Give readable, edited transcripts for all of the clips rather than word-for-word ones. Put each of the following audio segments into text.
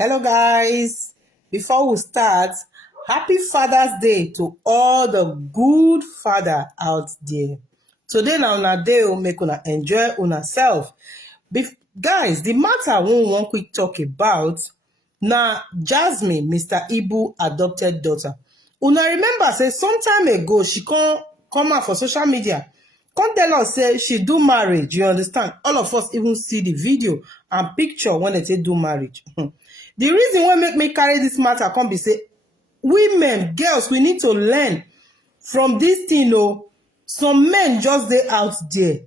Hello guys, before we start, happy Father's Day to all the good father out there. Today na una day o, make una enjoy una self. Guys, the matter we want quick talk about na Jasmine, Mr Ibu adopted daughter. Una remember say some time ago she come out for social media come tell us say she do marriage, you understand? All of us even see the video and picture when they say do marriage. The reason why make me carry this matter come be say women, girls, we need to learn from this thing. Oh, some men just dey out there,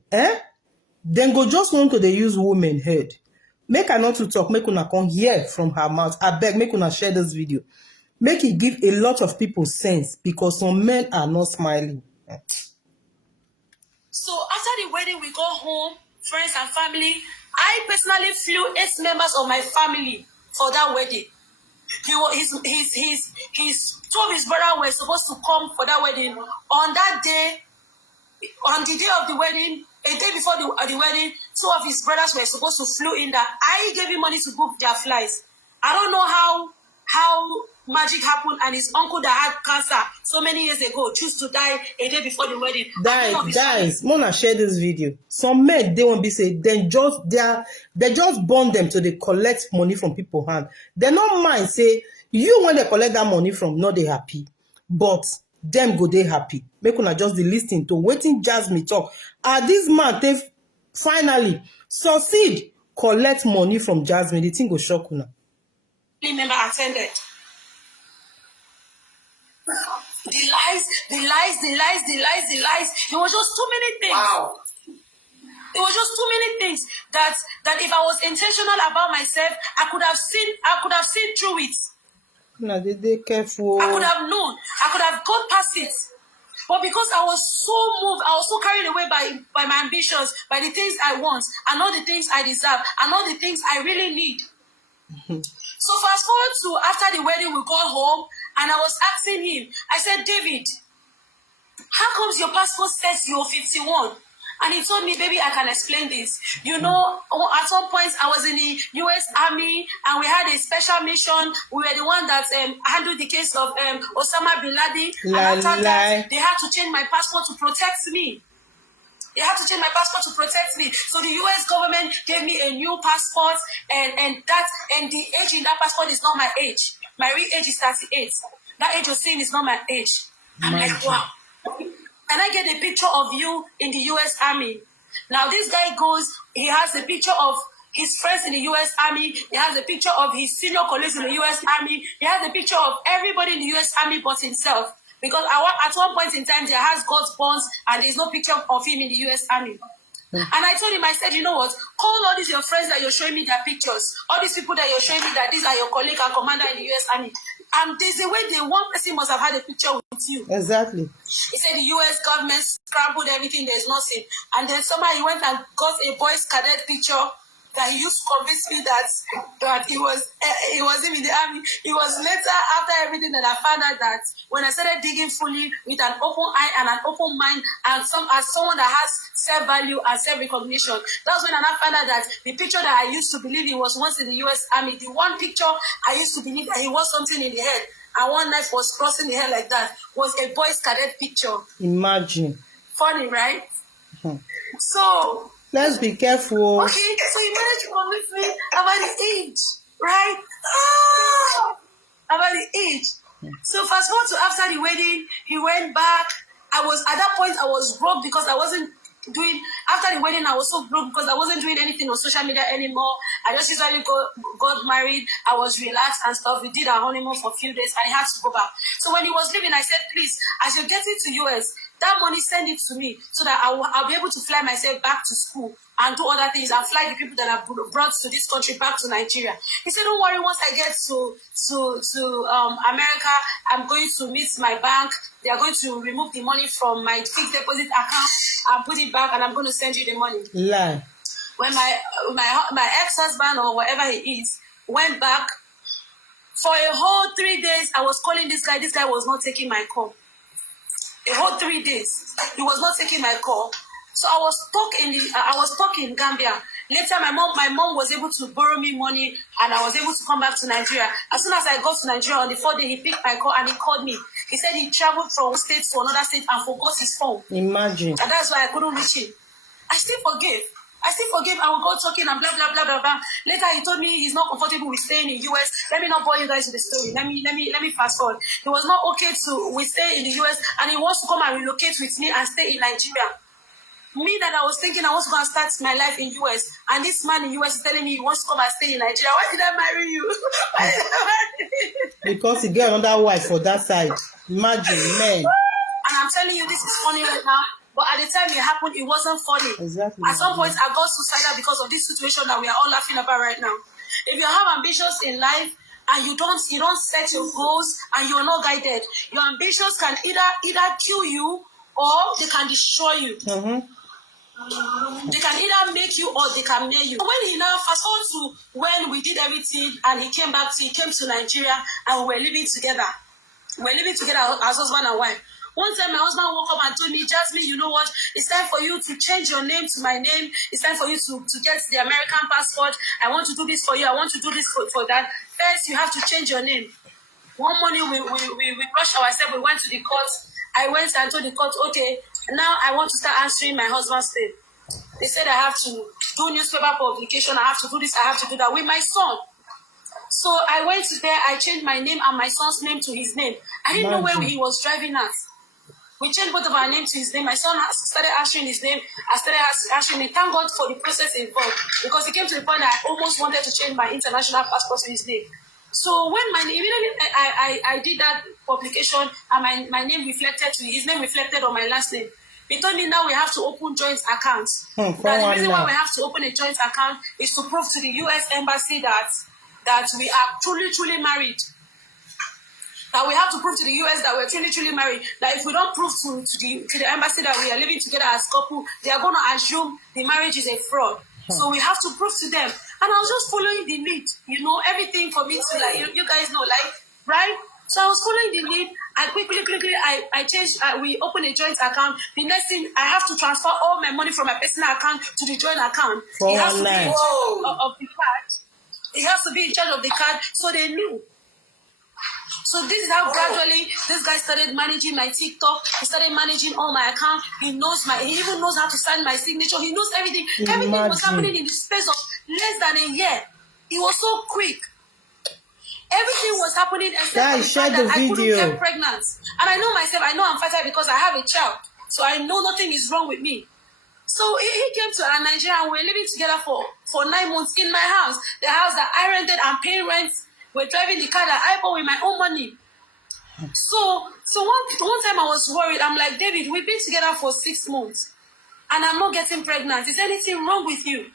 then go just want to dey use women head. Make I not to talk, make una come hear from her mouth. I beg, make una share this video. Make it give a lot of people sense, because some men are not smiling. So after the wedding, we go home, friends and family. I personally flew 8 members of my family for that wedding. Two of his brothers were supposed to come for that wedding. On that day, on the day of the wedding, a day before the wedding, 2 of his brothers were supposed to flew in that. I gave him money to book their flights. I don't know how magic happened, and his uncle that had cancer so many years ago choose to die a day before the wedding. Guys, Mona share this video. Some men, they won't be say they just burn them to they collect money from people hand. They don't mind say you when they collect that money from, not they happy, but them go they happy. Make una just the listening to waiting Jasmine talk. This man they finally succeed collect money from Jasmine. The thing go shock una. Member attended. The lies. There was just too many things. Wow. There was just too many things that if I was intentional about myself, I could have seen through it. No, they careful. I could have known. I could have gone past it. But because I was so moved, I was so carried away by my ambitions, by the things I want, and not the things I deserve, and not the things I really need. So fast forward to after the wedding, we got home, and I was asking him, I said, David, how comes your passport says you're 51? And he told me, baby, I can explain this. You know, at some point, I was in the U.S. Army, and we had a special mission. We were the one that handled the case of Osama bin Laden. And after that, they had to change my passport to protect me. They had to change my passport to protect me. So the U.S. government gave me a new passport, and the age in that passport is not my age. My real age is 38. That age you're saying is not my age. I'm like, wow. Can I get a picture of you in the U.S. Army? Now this guy goes, he has a picture of his friends in the U.S. Army. He has a picture of his senior colleagues in the U.S. Army. He has a picture of everybody in the U.S. Army but himself. Because at one point in time, there has God's bonds, and there's no picture of him in the U.S. Army. And I told him, I said, you know what? Call all these your friends that you're showing me their pictures. All these people that you're showing me that these are your colleague and commander in the U.S. Army. And there's a way one person must have had a picture with you. Exactly. He said the U.S. government scrambled everything. There's nothing. And then somehow he went and got a boy's cadet picture that he used to convince me that he was him in the army. It was later, after everything, that I found out that when I started digging fully with an open eye and an open mind, and as someone that has self-value and self-recognition, that's when I found out that the picture that I used to believe he was once in the U.S. Army, the one picture I used to believe that he was something in the head, and one knife was crossing the head like that, was a boy's cadet picture. Imagine. Funny, right? So let's be careful. Okay, so he managed to convince me about the age, right? About the age. So fast forward to after the wedding, he went back. At that point I was broke because I wasn't doing, after the wedding I was so broke because I wasn't doing anything on social media anymore. I just usually got married. I was relaxed and stuff. We did our honeymoon for a few days, and he had to go back. So when he was leaving, I said, please, as you're getting to US, that money, send it to me so that I'll be able to fly myself back to school and do other things and fly the people that I've brought to this country back to Nigeria. He said, don't worry, once I get to America, I'm going to meet my bank. They are going to remove the money from my fixed deposit account and put it back, and I'm going to send you the money. Lie. When my ex-husband, or whatever he is, went back, for a whole 3 days, I was calling this guy. This guy was not taking my call. A whole 3 days, he was not taking my call. So I was stuck in Gambia. Later, my mom was able to borrow me money, and I was able to come back to Nigeria. As soon as I got to Nigeria on the 4th day, he picked my call and he called me. He said he traveled from one state to another state and forgot his phone. Imagine. And that's why I couldn't reach him. I still forgave. I will go talking and blah blah blah blah blah. Later, he told me he's not comfortable with staying in US. Let me not bore you guys with the story. Let me fast forward. He was not okay to stay in the US, and he wants to come and relocate with me and stay in Nigeria. Me that I was thinking I was going to start my life in US, and this man in US is telling me he wants to come and stay in Nigeria. Why did I marry you? Why did I marry you? Because he get another wife for that side. Imagine, man. And I'm telling you, this is funny right now. But at the time it happened, it wasn't funny. Exactly. At some point, I got suicidal because of this situation that we are all laughing about right now. If you have ambitions in life and you don't set your goals and you are not guided, your ambitions can either kill you or they can destroy you. Mm-hmm. They can either make you or they can make you. When he now fast forward to when we did everything and he came to Nigeria and we were living together. We were living together as husband and wife. One time my husband woke up and told me, Jasmine, you know what? It's time for you to change your name to my name. It's time for you to get the American passport. I want to do this for you. I want to do this for that. First, you have to change your name. One morning we rushed ourselves. We went to the court. I went and told the court, okay, now I want to start answering my husband's name. They said I have to do newspaper publication. I have to do this. I have to do that with my son. So I went there. I changed my name and my son's name to his name. I didn't know where he was driving us. We changed both of our names to his name. My son started answering his name. I started answering it. Thank God for the process involved, because it came to the point that I almost wanted to change my international passport to his name. So when immediately I did that publication and my name reflected to his name reflected on my last name. He told me now we have to open joint accounts. That the reason why we have to open a joint account is to prove to the US embassy that we are truly married. That we have to prove to the US that we're truly married. That if we don't prove to the embassy that we are living together as a couple, they are going to assume the marriage is a fraud. So we have to prove to them. And I was just following the lead, everything for me to you guys know, right? So I was following the lead. I quickly, I changed, we opened a joint account. The next thing, I have to transfer all my money from my personal account to the joint account. It has to be in charge of the card. It has to be in charge of the card, so they knew. So this is how gradually this guy started managing my TikTok. He started managing all my accounts. He even knows how to sign my signature. He knows everything. Everything was happening in the space of less than a year. It was so quick. Everything was happening except for the fact that I couldn't get pregnant. And I know myself, I know I'm fertile because I have a child. So I know nothing is wrong with me. So he came to Nigeria and we were living together for 9 months in my house. The house that I rented and paying rent. We're driving the car that I bought with my own money. So one time I was worried. I'm like, David, we've been together for 6 months and I'm not getting pregnant. Is anything wrong with you?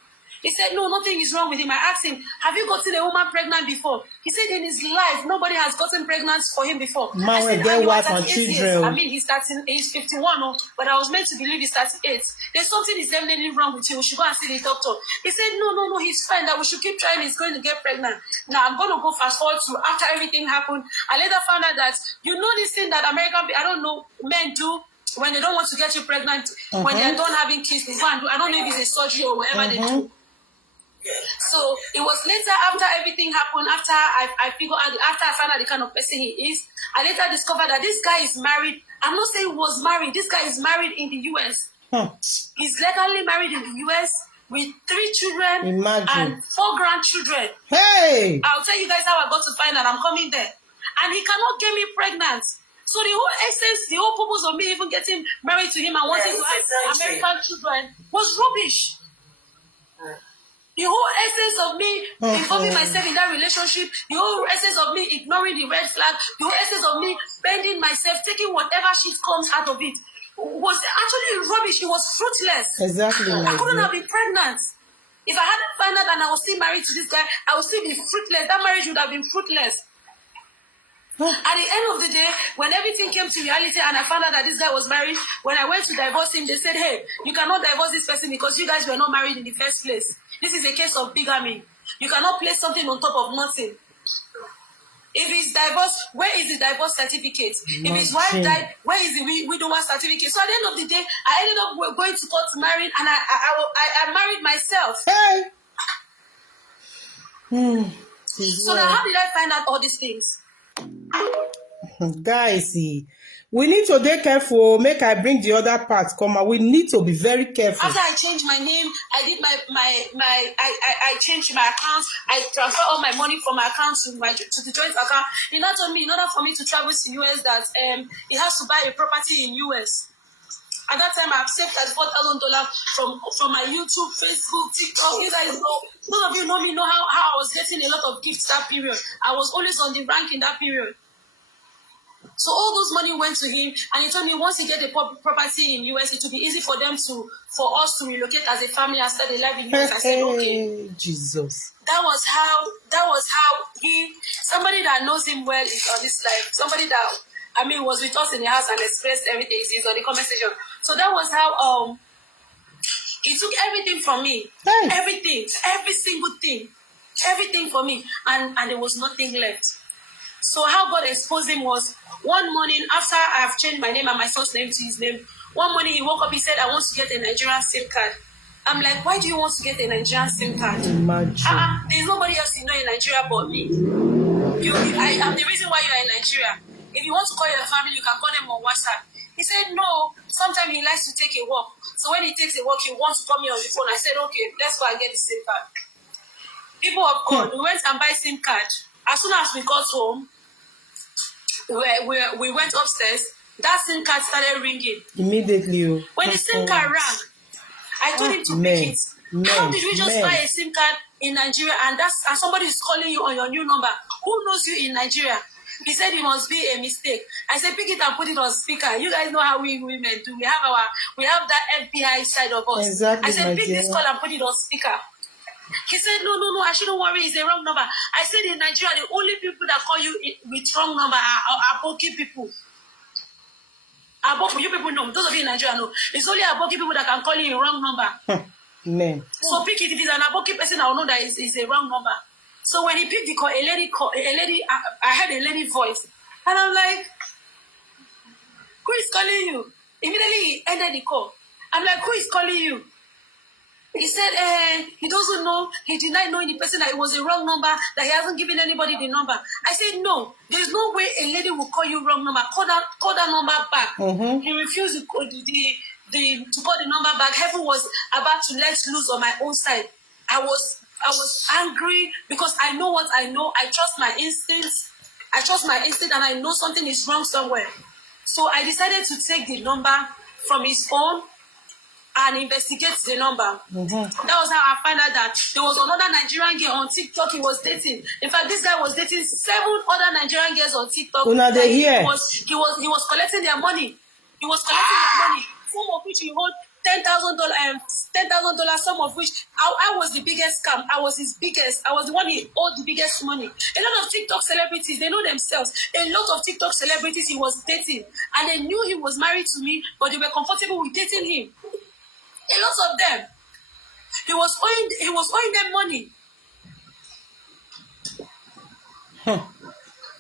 He said, no, nothing is wrong with him. I asked him, have you gotten a woman pregnant before? He said in his life, nobody has gotten pregnant for him before. I said, wife and children. I mean, he's 51, but I was meant to believe he's 38. There's something is definitely wrong with you. We should go and see the doctor. He said, no, he's fine, that we should keep trying. He's going to get pregnant. Now, I'm going to go fast forward to after everything happened. I later found out that, this thing that American, I don't know, men do, when they don't want to get you pregnant, when they're done having kids, they go and do, I don't know if it's a surgery or whatever they do. So it was later after everything happened, after I found out the kind of person he is, I later discovered that this guy is married. I'm not saying he was married. This guy is married in the US. He's legally married in the US with 3 children and 4 grandchildren. Hey! I'll tell you guys how I got to find out. I'm coming there. And he cannot get me pregnant. So the whole essence, the whole purpose of me even getting married to him and wanting to have American children was rubbish. The whole essence of me involving myself in that relationship, the whole essence of me ignoring the red flag, the whole essence of me bending myself, taking whatever shit comes out of it, was actually rubbish. It was fruitless. Exactly. I couldn't have been pregnant. If I hadn't found out and I was still married to this guy, I would still be fruitless. That marriage would have been fruitless. At the end of the day, when everything came to reality and I found out that this guy was married, when I went to divorce him, they said, hey, you cannot divorce this person because you guys were not married in the first place. This is a case of bigamy. You cannot place something on top of nothing. If he's divorced, where is the divorce certificate? If his wife died, where is the widower certificate? So at the end of the day, I ended up going to court marrying, and I married myself. Hey. So now how did I find out all these things? Guys, we need to be careful. Make I bring the other part. Come on, we need to be very careful. After I changed my name, I did I changed my account. I transferred all my money from my account to the joint account. He now told me in order for me to travel to US that he has to buy a property in US. At that time, I've saved $4,000 from my YouTube, Facebook, TikTok. You guys know, those of you know me know how I was getting a lot of gifts that period. I was always on the rank in that period. So all those money went to him, and he told me once he get a property in US, it will be easy for us to relocate as a family and start a life in US. I said, okay. Jesus. That was how somebody that knows him well is on this life. Somebody that was with us in the house and expressed everything. He's on the comment section. So that was how he took everything from me. Hey. Everything, every single thing, everything for me, and there was nothing left. So how God exposed him was one morning after I've changed my name and my son's name to his name. One morning he woke up, he said, I want to get a Nigerian SIM card. I'm like, why do you want to get a Nigerian SIM card? Imagine. There's nobody else you know in Nigeria but me. I am the reason why you are in Nigeria. If you want to call your family, you can call them on WhatsApp. He said, no, sometimes he likes to take a walk. So when he takes a walk, he wants to call me on the phone. I said, okay, let's go and get the SIM card. People of God, we went and buy SIM card. As soon as we got home, we went upstairs. That SIM card started ringing. Immediately. When the SIM card rang, I told him to pick it. How did we just buy a SIM card in Nigeria and somebody is calling you on your new number? Who knows you in Nigeria? He said it must be a mistake. I said pick it and put it on speaker. You guys know how we women do. We have that FBI side of us. Exactly, I said pick this call and put it on speaker. He said, no, I shouldn't worry, it's the wrong number. I said in Nigeria, the only people that call you with wrong number are aboki people. You people know, those of you in Nigeria know. It's only aboki people that can call you a wrong number. Man. So pick it. If it's an aboki person, I will know that it's a wrong number. So when he picked the call, I heard a lady voice. And I'm like, who is calling you? Immediately he ended the call. I'm like, who is calling you? He said, he doesn't know, he denied knowing the person, that it was a wrong number, that he hasn't given anybody the number. I said, no, there's no way a lady will call you wrong number. Call that number back. Mm-hmm. He refused to call the number back. Heaven was about to let loose on my own side. I was angry because I know what I know. I trust my instincts. And I know something is wrong somewhere. So I decided to take the number from his phone and investigate the number. Mm-hmm. That was how I found out that there was another Nigerian girl on TikTok he was dating. In fact, this guy was dating 7 other Nigerian girls on TikTok. He was collecting their money. Some of which he owed $10,000, some of which I was the biggest scam. I was his biggest. I was the one he owed the biggest money. A lot of TikTok celebrities, they know themselves. A lot of TikTok celebrities he was dating, and they knew he was married to me, but they were comfortable with dating him. A lot of them. He was owing them money.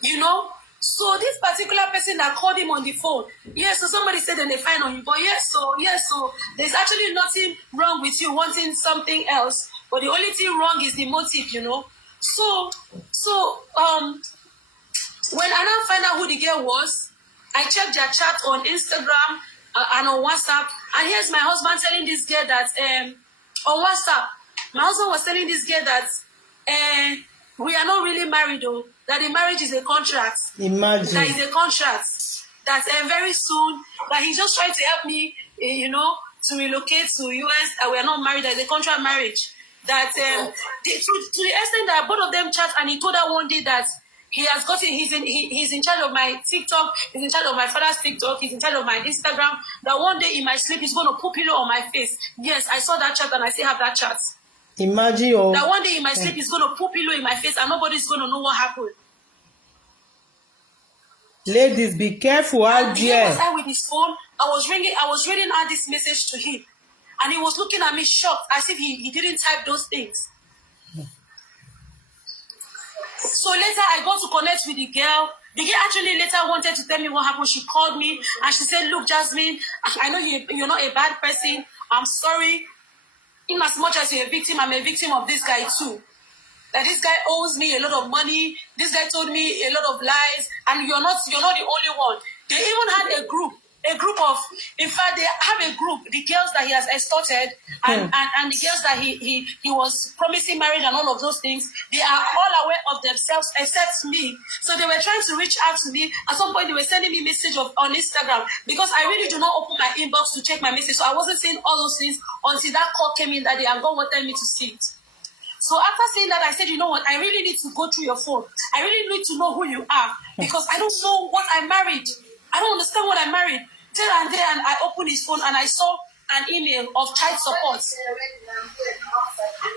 You know? So this particular person that called him on the phone, so somebody said they find on you, but so there's actually nothing wrong with you wanting something else, but the only thing wrong is the motive, you know. So when I now find out who the girl was, I checked their chat on Instagram and on WhatsApp, and here's my husband telling this girl that on WhatsApp, my husband was telling this girl that we are not really married though, that the marriage is a contract. Imagine. That is a contract. That very soon, that he's just trying to help me, to relocate to US, that we are not married, that is a contract marriage. That to the extent that both of them chat, and he told her one day that he's in charge of my TikTok, he's in charge of my father's TikTok, he's in charge of my Instagram, that one day in my sleep he's going to put pillow on my face. Yes, I saw that chat and I still have that chat. Imagine that one day in my sleep he's going to put pillow in my face and nobody's going to know what happened. Ladies, be careful out there. Was I with his phone? I was reading out this message to him, and he was looking at me shocked, as if he didn't type those things. So later I got to connect with the girl. The girl actually later wanted to tell me what happened. She called me and she said, look, Jasmine, I know you're not a bad person. I'm sorry. In as much as you're a victim, I'm a victim of this guy too. That this guy owes me a lot of money. This guy told me a lot of lies, and you're not the only one. They even had a group of, in fact, they have a group, the girls that he has extorted and the girls that he was promising marriage and all of those things. They are all aware of themselves except me. So they were trying to reach out to me. At some point, they were sending me message on Instagram because I really do not open my inbox to check my message. So I wasn't seeing all those things until that call came in that day and God wanted me to see it. So after saying that, I said, you know what? I really need to go through your phone. I really need to know who you are because I don't know what I married. I don't understand what I married. There and I opened his phone and I saw an email of child support.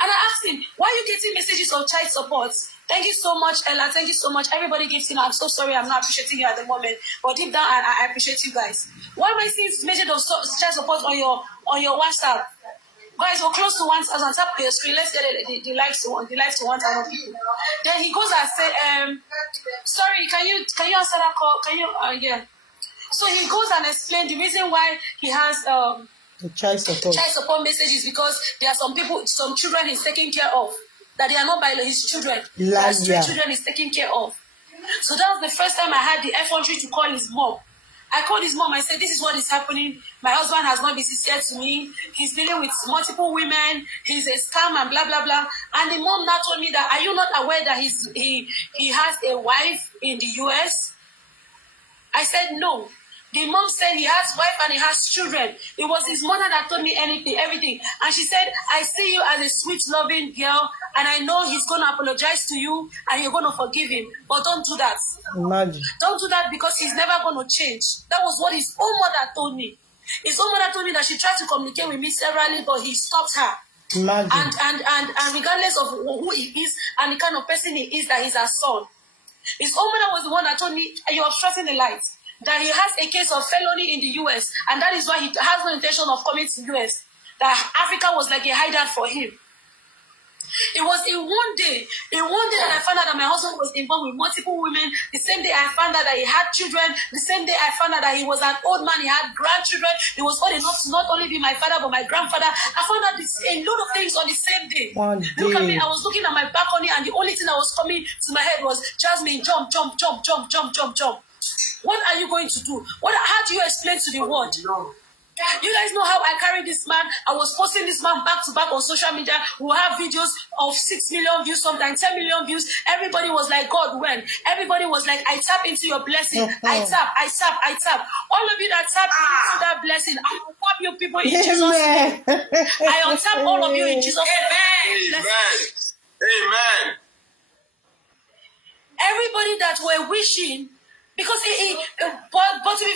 And I asked him, why are you getting messages of child support? Thank you so much, Ella. Thank you so much. Everybody gives I'm so sorry I'm not appreciating you at the moment. But deep down, I appreciate you guys. Why am I seeing messages of child support on your WhatsApp? Guys, we're close to 1,000. Tap on your screen. Let's get the likes to 1,000 people. Then he goes and say, sorry, can you answer that call? Can you yeah. So he goes and explains the reason why he has the child support messages because there are some children he's taking care of that they are not by his children. There are 3 children he's taking care of. So that was the first time I had the effrontery to call his mom. I called his mom. I said, this is what is happening. My husband has not been sincere to me. He's dealing with multiple women. He's a scam and blah, blah, blah. And the mom now told me that, are you not aware that he has a wife in the US? I said, no. The mom said he has wife and he has children. It was his mother that told me everything. And she said, I see you as a sweet, loving girl, and I know he's going to apologize to you and you're going to forgive him. But don't do that. Imagine. Don't do that because he's never going to change. That was what his own mother told me. His own mother told me that she tried to communicate with me severally, but he stopped her. Imagine. And regardless of who he is and the kind of person he is, that he's her son. His own mother was the one that told me, you're obstructing the light. That he has a case of felony in the US, and that is why he has no intention of coming to the US. That Africa was like a hideout for him. It was in one day that I found out that my husband was involved with multiple women. The same day I found out that he had children. The same day I found out that he was an old man, he had grandchildren. He was old enough to not only be my father, but my grandfather. I found out a lot of things on the same day. Look at me, I was looking at my balcony, and the only thing that was coming to my head was, Jasmine, jump, jump, jump, jump, jump, jump, jump. What are you going to do? How do you explain to the world? You guys know how I carried this man. I was posting this man back to back on social media. We'll have videos of 6 million views, sometimes 10 million views. Everybody was like, God, when? Everybody was like, I tap into your blessing. I tap. All of you that tap into that blessing, I will tap you people in Jesus' name. I untap all of you in Jesus' name. Amen. Everybody that were wishing, because but to be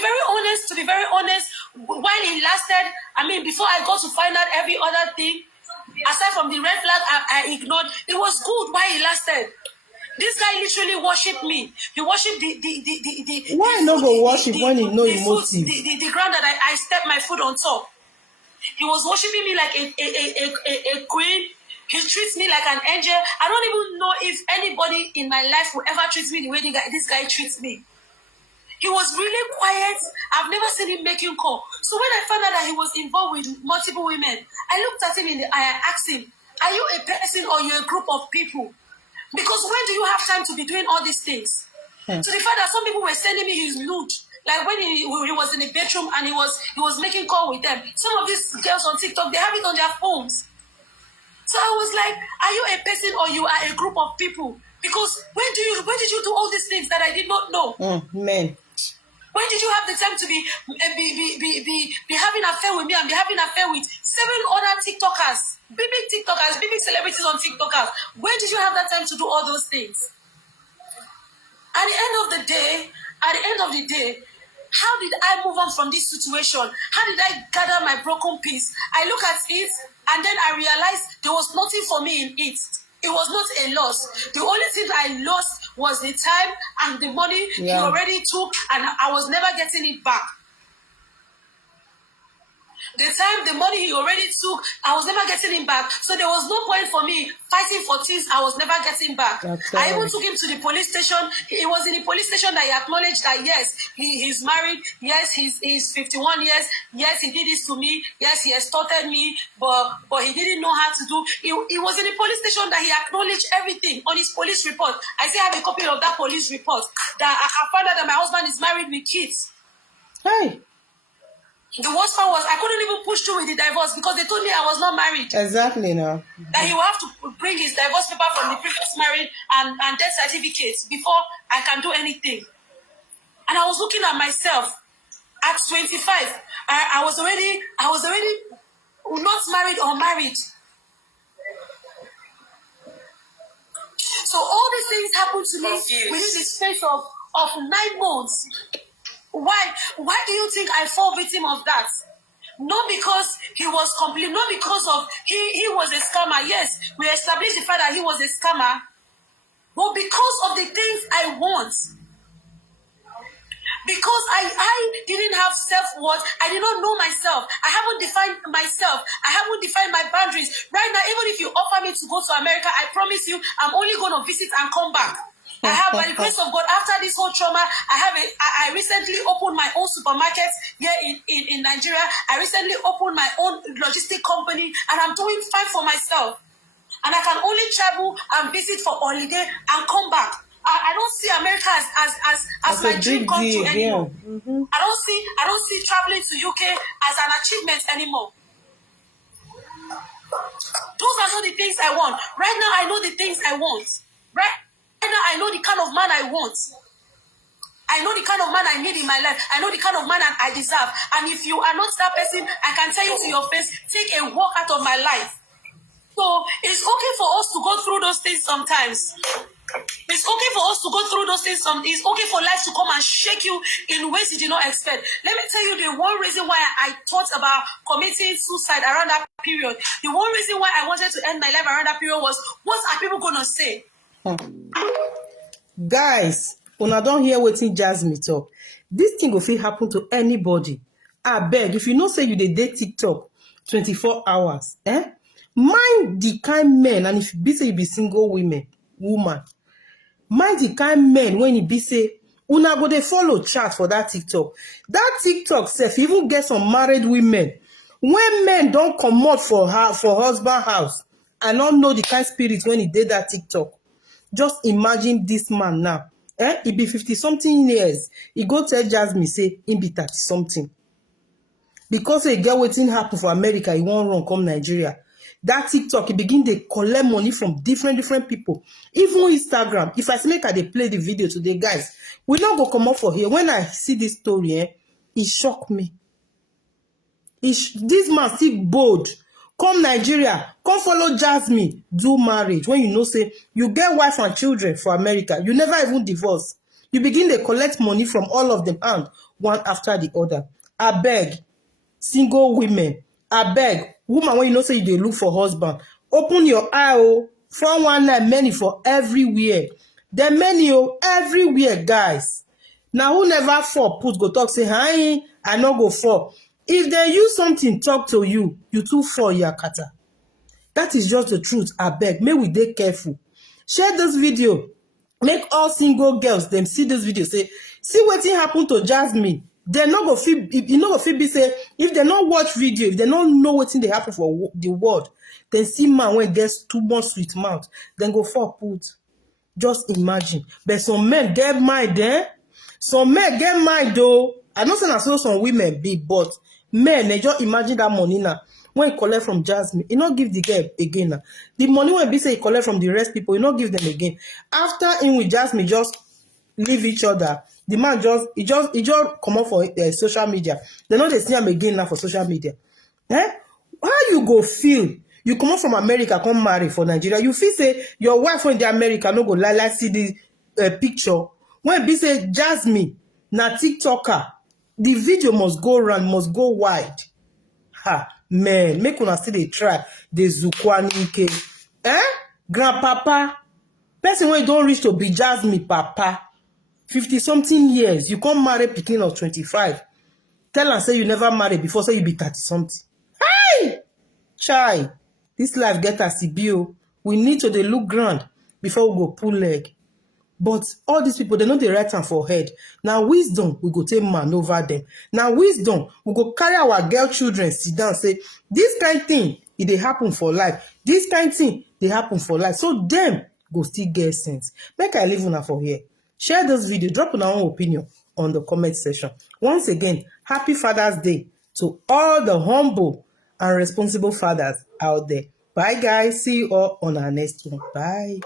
very honest, while it lasted, I mean, before I got to find out every other thing, aside from the red flag I ignored, it was good while it lasted. This guy literally worshipped me. He worshipped the why not go worship when you know your motive? The ground that I stepped my foot on top. He was worshiping me like a queen. He treats me like an angel. I don't even know if anybody in my life will ever treat me the way this guy treats me. He was really quiet. I've never seen him making call. So when I found out that he was involved with multiple women, I looked at him in the eye and asked him, are you a person or you're a group of people? Because when do you have time to be doing all these things? To the fact that some people were sending me his nude. Like when he was in the bedroom and he was making call with them. Some of these girls on TikTok, they have it on their phones. So I was like, are you a person or you are a group of people? Because when did you do all these things that I did not know? Men. When did you have the time to be having an affair with me and be having an affair with 7 other TikTokers, big celebrities on TikTokers? When did you have that time to do all those things? At the end of the day, how did I move on from this situation? How did I gather my broken piece? I look at it and then I realized there was nothing for me in it. It was not a loss. The only thing I lost was the time and the money he already took, and I was never getting it back. The time, the money he already took, I was never getting him back. So there was no point for me fighting for things I was never getting back. I even took him to the police station. It was in the police station that he acknowledged that yes, he's married. Yes, he's 51 years. Yes, he did this to me. Yes, he extorted me, but he didn't know how to do. It was in the police station that he acknowledged everything on his police report. I still have a copy of that police report that I found out that my husband is married with kids. Hey. The worst part was I couldn't even push through with the divorce because they told me I was not married. Exactly now. That he will have to bring his divorce paper from the previous marriage and death certificates before I can do anything. And I was looking at myself at 25. I was already not married or married. So all these things happened to me within the space of 9 months. Why do you think I fall victim of that? Not because he was complete, not because of he was a scammer. Yes, we established the fact that he was a scammer, but because of the things I want. Because I didn't have self-worth. I did not know myself. I haven't defined myself. I haven't defined my boundaries. Right now, even if you offer me to go to America, I promise you I'm only going to visit and come back. I have, by the grace of God, after this whole trauma, I recently opened my own supermarket here in Nigeria. I recently opened my own logistic company, and I'm doing fine for myself. And I can only travel and visit for holiday and come back. I don't see America as my dream come true anymore. Mm-hmm. I don't see traveling to UK as an achievement anymore. Those are not the things I want. Right now, I know the things I want. Right now, I know the kind of man I want. I know the kind of man I need in my life. I know the kind of man I deserve. And if you are not that person, I can tell you to your face, take a walk out of my life. So it's okay for us to go through those things sometimes. It's okay for us to go through those things. It's okay for life to come and shake you in ways you did not expect. Let me tell you the one reason why I thought about committing suicide around that period. The one reason why I wanted to end my life around that period was, what are people going to say? Guys, una don hear wetin Jasmine talk. This thing go fit happen to anybody. Abeg, if you know say you dey date TikTok 24 hours, mind the kind men, and if you be say you be single woman, mind the kind men when e be say una go dey follow chat for that TikTok. That TikTok sef even get some married women when men don comot for husband house and not know the kind spirit when e dey that TikTok. Just imagine this man now. He be 50-something years. He go tell Jasmine say he be 30-something. Because he get wetin happen for America, he won't run come Nigeria. That TikTok, he begin to collect money from different people. Even Instagram. If I say make I dey play the video today, guys, we not go come up for here. When I see this story, it shocked me. This man still bold. Come Nigeria, come follow Jasmine, do marriage. When you know say you get wife and children for America, you never even divorce. You begin to collect money from all of them and one after the other. Abeg, single women, abeg, woman when you know say you dey look for husband, open your eye oh, 419 many for everywhere. There many oh, everywhere, guys. Now who never fall put go talk say, hi, I no go fall. If they use something talk to you, you too fall yakata. That is just the truth. Abeg, may we dey careful. Share this video. Make all single girls them see this video. Say, see wetin happen to Jasmine. They not go feel. You know go feel be say if they not watch video, if they don't know wetin dey happen for the world, then see man when gets too much sweet mouth, then go fall put. Just imagine. But some men get mind, Some men get mind though. I don't say na so some women be, but men, they just imagine that money now. When he collect from Jasmine, he not give the girl again now. The money when be say he collect from the rest people, he not give them again. After him with Jasmine just leave each other, the man he just come up for social media. They know they see him again now for social media. How you go feel? You come up from America, come marry for Nigeria. You feel say your wife when the America no go like see the picture. When be say Jasmine na TikToker, the video must go round, must go wide. Ha, man, make una still dey try the Zukwanike. Grandpapa, person wey don reach to be Jasmine papa, 50-something years, you come marry pikin of 25. tell am say you never marry before, say you be 30 something. Hey, chai, this life get as e be o. We need to dey look ground before we go pull leg. But all these people, they know dey write am for head. Na wisdom we go take maneuver them. Na wisdom we go carry our girl children sit down say this kind thing e dey happen for life. This kind thing dey happen for life. So them go still get sense. Make I leave una for here. Share this video. Drop una own opinion on the comment section. Once again, happy Father's Day to all the humble and responsible fathers out there. Bye guys. See you all on our next one. Bye.